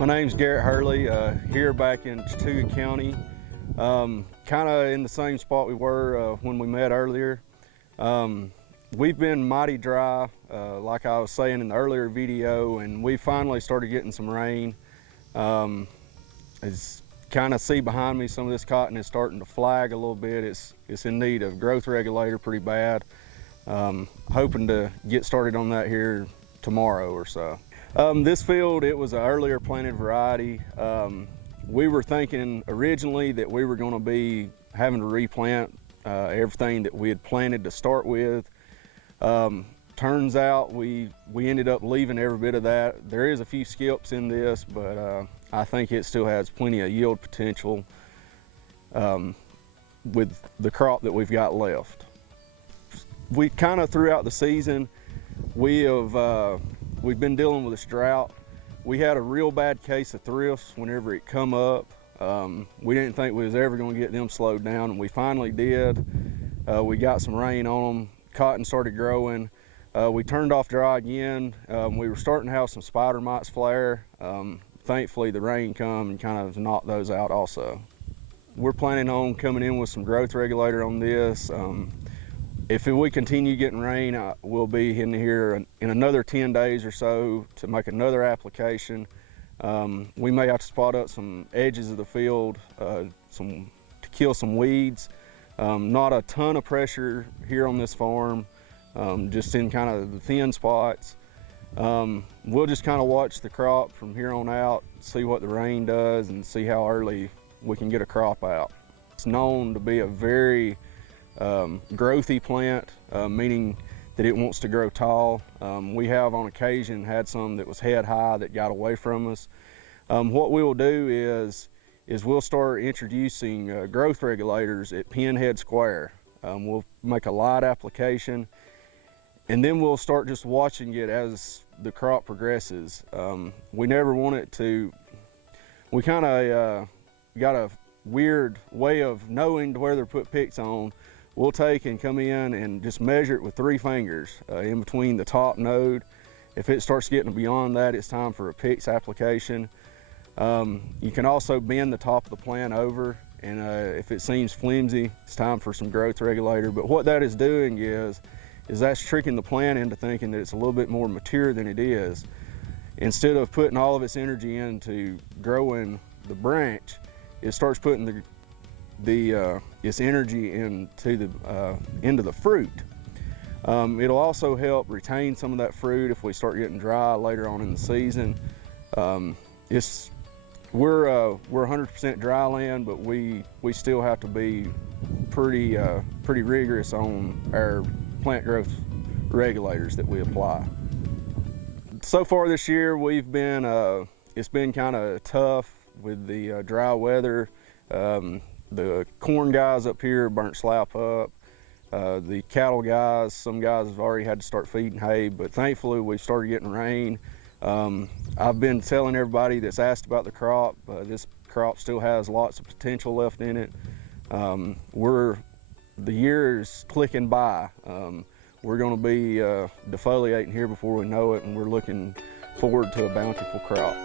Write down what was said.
My name's Garrett Hurley, here back in Chattooga County, kind of in the same spot we were when we met earlier. We've been mighty dry, like I was saying in the earlier video, and we finally started getting some rain. As kind of see behind me, some of this cotton is starting to flag a little bit. It's in need of growth regulator pretty bad. Hoping to get started on that here tomorrow or so. This field, it was an earlier planted variety. We were thinking originally that we were going to be having to replant everything that we had planted to start with. Turns out we ended up leaving every bit of that. There is a few skips in this, but I think it still has plenty of yield potential with the crop that we've got left. We kind of throughout the season, we've been dealing with this drought. We had a real bad case of thrifts whenever it come up. We didn't think we was ever going to get them slowed down, and we finally did. We got some rain on them. Cotton started growing. We turned off dry again. We were starting to have some spider mites flare. Thankfully, the rain come and kind of knocked those out also. We're planning on coming in with some growth regulator on this. If we continue getting rain, we'll be in here in another 10 days or so to make another application. We may have to spot up some edges of the field to kill some weeds. Not a ton of pressure here on this farm, just in kind of the thin spots. We'll just kind of watch the crop from here on out, see what the rain does, and see how early we can get a crop out. It's known to be a very growthy plant, meaning that it wants to grow tall. We have on occasion had some that was head high that got away from us. What we will do is we'll start introducing growth regulators at pinhead square. We'll make a light application, and then we'll start just watching it as the crop progresses. We never want it to, we kind of got a weird way of knowing whether to put picks on. We'll take and come in and just measure it with 3 fingers in between the top node. If it starts getting beyond that, it's time for a PICS application. You can also bend the top of the plant over, and if it seems flimsy, it's time for some growth regulator. But what that is doing is that's tricking the plant into thinking that it's a little bit more mature than it is. Instead of putting all of its energy into growing the branch, it starts putting its energy into the fruit. It'll also help retain some of that fruit if we start getting dry later on in the season. We're 100% dry land, but we still have to be pretty rigorous on our plant growth regulators that we apply. So far this year, it's been kind of tough with the dry weather. The corn guys up here burnt slap up. The cattle guys, some guys have already had to start feeding hay, but thankfully we've started getting rain. I've been telling everybody that's asked about the crop, this crop still has lots of potential left in it. The year is clicking by. We're going to be defoliating here before we know it, and we're looking forward to a bountiful crop.